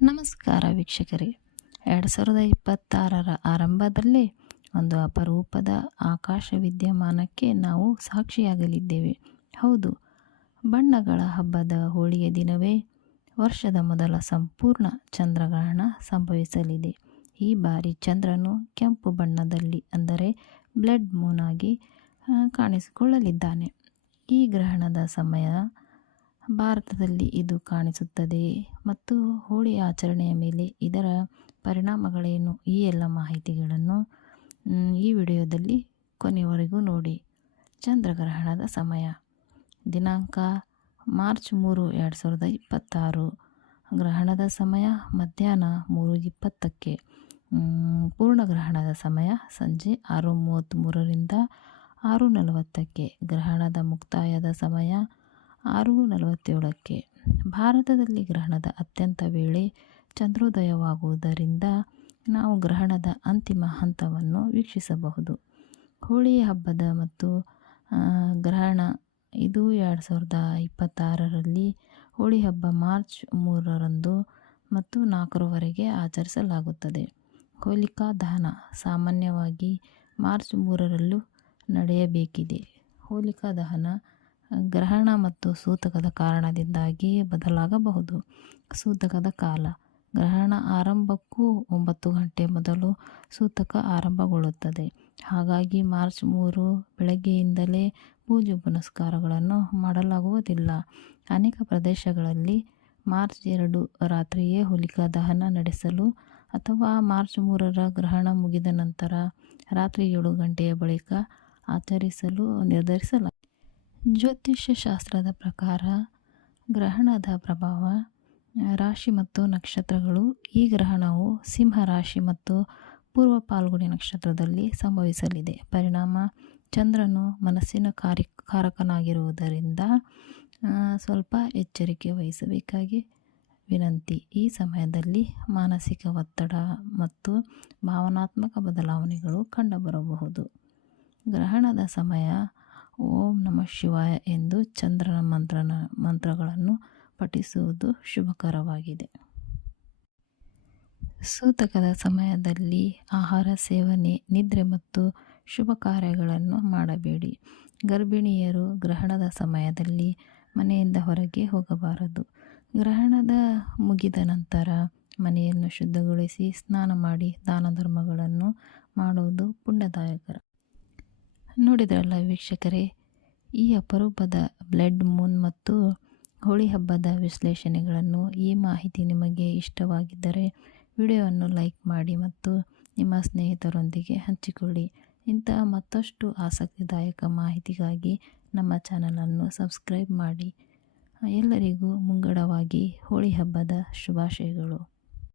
ನಮಸ್ಕಾರ ವೀಕ್ಷಕರೇ. 2026ರ ಆರಂಭದಲ್ಲೇ ಒಂದು ಅಪರೂಪದ ಆಕಾಶ ವಿದ್ಯಮಾನಕ್ಕೆ ನಾವು ಸಾಕ್ಷಿಯಾಗಲಿದ್ದೇವೆ. ಹೌದು, ಬಣ್ಣಗಳ ಹಬ್ಬದ ಹೋಳಿಯ ದಿನವೇ ವರ್ಷದ ಮೊದಲ ಸಂಪೂರ್ಣ ಚಂದ್ರಗ್ರಹಣ ಸಂಭವಿಸಲಿದೆ. ಈ ಬಾರಿ ಚಂದ್ರನು ಕೆಂಪು ಬಣ್ಣದಲ್ಲಿ, ಅಂದರೆ ಬ್ಲಡ್ ಮೂನ್ ಆಗಿ ಕಾಣಿಸಿಕೊಳ್ಳಲಿದ್ದಾನೆ. ಈ ಗ್ರಹಣದ ಸಮಯ ಭಾರತದಲ್ಲಿ ಇದು ಕಾಣಿಸುತ್ತದೆ ಮತ್ತು ಹೋಳಿ ಆಚರಣೆಯ ಮೇಲೆ ಇದರ ಪರಿಣಾಮಗಳೇನು, ಈ ಎಲ್ಲ ಮಾಹಿತಿಗಳನ್ನು ಈ ವಿಡಿಯೋದಲ್ಲಿ ಕೊನೆಯವರೆಗೂ ನೋಡಿ. ಚಂದ್ರಗ್ರಹಣದ ಸಮಯ ದಿನಾಂಕ ಮಾರ್ಚ್ 3, 2026. ಗ್ರಹಣದ ಸಮಯ ಮಧ್ಯಾಹ್ನ 3:20ಕ್ಕೆ. ಪೂರ್ಣಗ್ರಹಣದ ಸಮಯ ಸಂಜೆ 6:33ರಿಂದ 6:40ಕ್ಕೆ. ಗ್ರಹಣದ ಮುಕ್ತಾಯದ ಸಮಯ 6:47ಕ್ಕೆ. ಭಾರತದಲ್ಲಿ ಗ್ರಹಣದ ಅತ್ಯಂತ ವೇಳೆ ಚಂದ್ರೋದಯವಾಗುವುದರಿಂದ ನಾವು ಗ್ರಹಣದ ಅಂತಿಮ ಹಂತವನ್ನು ವೀಕ್ಷಿಸಬಹುದು. ಹೋಳಿ ಹಬ್ಬದ ಮತ್ತು ಗ್ರಹಣ ಇದು 2026ರಲ್ಲಿ ಹೋಳಿ ಹಬ್ಬ ಮಾರ್ಚ್ 3ರಂದು ಮತ್ತು 4ರವರೆಗೆ ಆಚರಿಸಲಾಗುತ್ತದೆ. ಹೋಲಿಕಾ ದಹನ ಸಾಮಾನ್ಯವಾಗಿ ಮಾರ್ಚ್ 3ರಲ್ಲೂ ನಡೆಯಬೇಕಿದೆ. ಹೋಲಿಕಾ ದಹನ ಗ್ರಹಣ ಮತ್ತು ಸೂತಕದ ಕಾರಣದಿಂದಾಗಿ ಬದಲಾಗಬಹುದು. ಸೂತಕದ ಕಾಲ ಗ್ರಹಣ ಆರಂಭಕ್ಕೂ 9 ಗಂಟೆ ಮೊದಲು ಸೂತಕ ಆರಂಭಗೊಳ್ಳುತ್ತದೆ. ಹಾಗಾಗಿ ಮಾರ್ಚ್ 3 ಬೆಳಗ್ಗೆಯಿಂದಲೇ ಪೂಜೆ ಪುನಸ್ಕಾರಗಳನ್ನು ಮಾಡಲಾಗುವುದಿಲ್ಲ. ಅನೇಕ ಪ್ರದೇಶಗಳಲ್ಲಿ ಮಾರ್ಚ್ 2 ರಾತ್ರಿಯೇ ಹೋಲಿಕಾ ದಹನ ನಡೆಸಲು ಅಥವಾ ಮಾರ್ಚ್ 3ರ ಗ್ರಹಣ ಮುಗಿದ ನಂತರ ರಾತ್ರಿ 7 ಗಂಟೆಯ ಬಳಿಕ ಆಚರಿಸಲು ನಿರ್ಧರಿಸಲಾಗಿದೆ. ಜ್ಯೋತಿಷ್ಯ ಶಾಸ್ತ್ರದ ಪ್ರಕಾರ ಗ್ರಹಣದ ಪ್ರಭಾವ ರಾಶಿ ಮತ್ತು ನಕ್ಷತ್ರಗಳು. ಈ ಗ್ರಹಣವು ಸಿಂಹ ರಾಶಿ ಮತ್ತು ಪೂರ್ವ ಫಾಲ್ಗುಣಿ ನಕ್ಷತ್ರದಲ್ಲಿ ಸಂಭವಿಸಲಿದೆ. ಪರಿಣಾಮ ಚಂದ್ರನು ಮನಸ್ಸಿನ ಕಾರಕನಾಗಿರುವುದರಿಂದ ಸ್ವಲ್ಪ ಎಚ್ಚರಿಕೆ ವಹಿಸಬೇಕಾಗಿ ವಿನಂತಿ. ಈ ಸಮಯದಲ್ಲಿ ಮಾನಸಿಕ ಒತ್ತಡ ಮತ್ತು ಭಾವನಾತ್ಮಕ ಬದಲಾವಣೆಗಳು ಕಂಡುಬರಬಹುದು. ಗ್ರಹಣದ ಸಮಯ ಓಂ ನಮಃ ಶಿವಾಯ ಎಂದು ಚಂದ್ರನ ಮಂತ್ರಗಳನ್ನು ಪಠಿಸುವುದು ಶುಭಕರವಾಗಿದೆ. ಸೂತಕದ ಸಮಯದಲ್ಲಿ ಆಹಾರ ಸೇವನೆ, ನಿದ್ರೆ ಮತ್ತು ಶುಭ ಕಾರ್ಯಗಳನ್ನು ಮಾಡಬೇಡಿ. ಗರ್ಭಿಣಿಯರು ಗ್ರಹಣದ ಸಮಯದಲ್ಲಿ ಮನೆಯಿಂದ ಹೊರಗೆ ಹೋಗಬಾರದು. ಗ್ರಹಣದ ಮುಗಿದ ನಂತರ ಮನೆಯನ್ನು ಶುದ್ಧಗೊಳಿಸಿ ಸ್ನಾನ ಮಾಡಿ ದಾನ ಧರ್ಮಗಳನ್ನು ಮಾಡುವುದು ಪುಣ್ಯದಾಯಕರ. ನೋಡಿದ್ರಲ್ಲ ವೀಕ್ಷಕರೇ, ಈ ಅಪರೂಪದ ಬ್ಲಡ್ ಮೂನ್ ಮತ್ತು ಹೋಳಿ ಹಬ್ಬದ ವಿಶ್ಲೇಷಣೆಗಳನ್ನು. ಈ ಮಾಹಿತಿ ನಿಮಗೆ ಇಷ್ಟವಾಗಿದ್ದರೆ ವಿಡಿಯೋವನ್ನು ಲೈಕ್ ಮಾಡಿ ಮತ್ತು ನಿಮ್ಮ ಸ್ನೇಹಿತರೊಂದಿಗೆ ಹಂಚಿಕೊಳ್ಳಿ. ಇಂತಹ ಮತ್ತಷ್ಟು ಆಸಕ್ತಿದಾಯಕ ಮಾಹಿತಿಗಾಗಿ ನಮ್ಮ ಚಾನಲನ್ನು ಸಬ್ಸ್ಕ್ರೈಬ್ ಮಾಡಿ. ಎಲ್ಲರಿಗೂ ಮುಂಗಡವಾಗಿ ಹೋಳಿ ಹಬ್ಬದ ಶುಭಾಶಯಗಳು.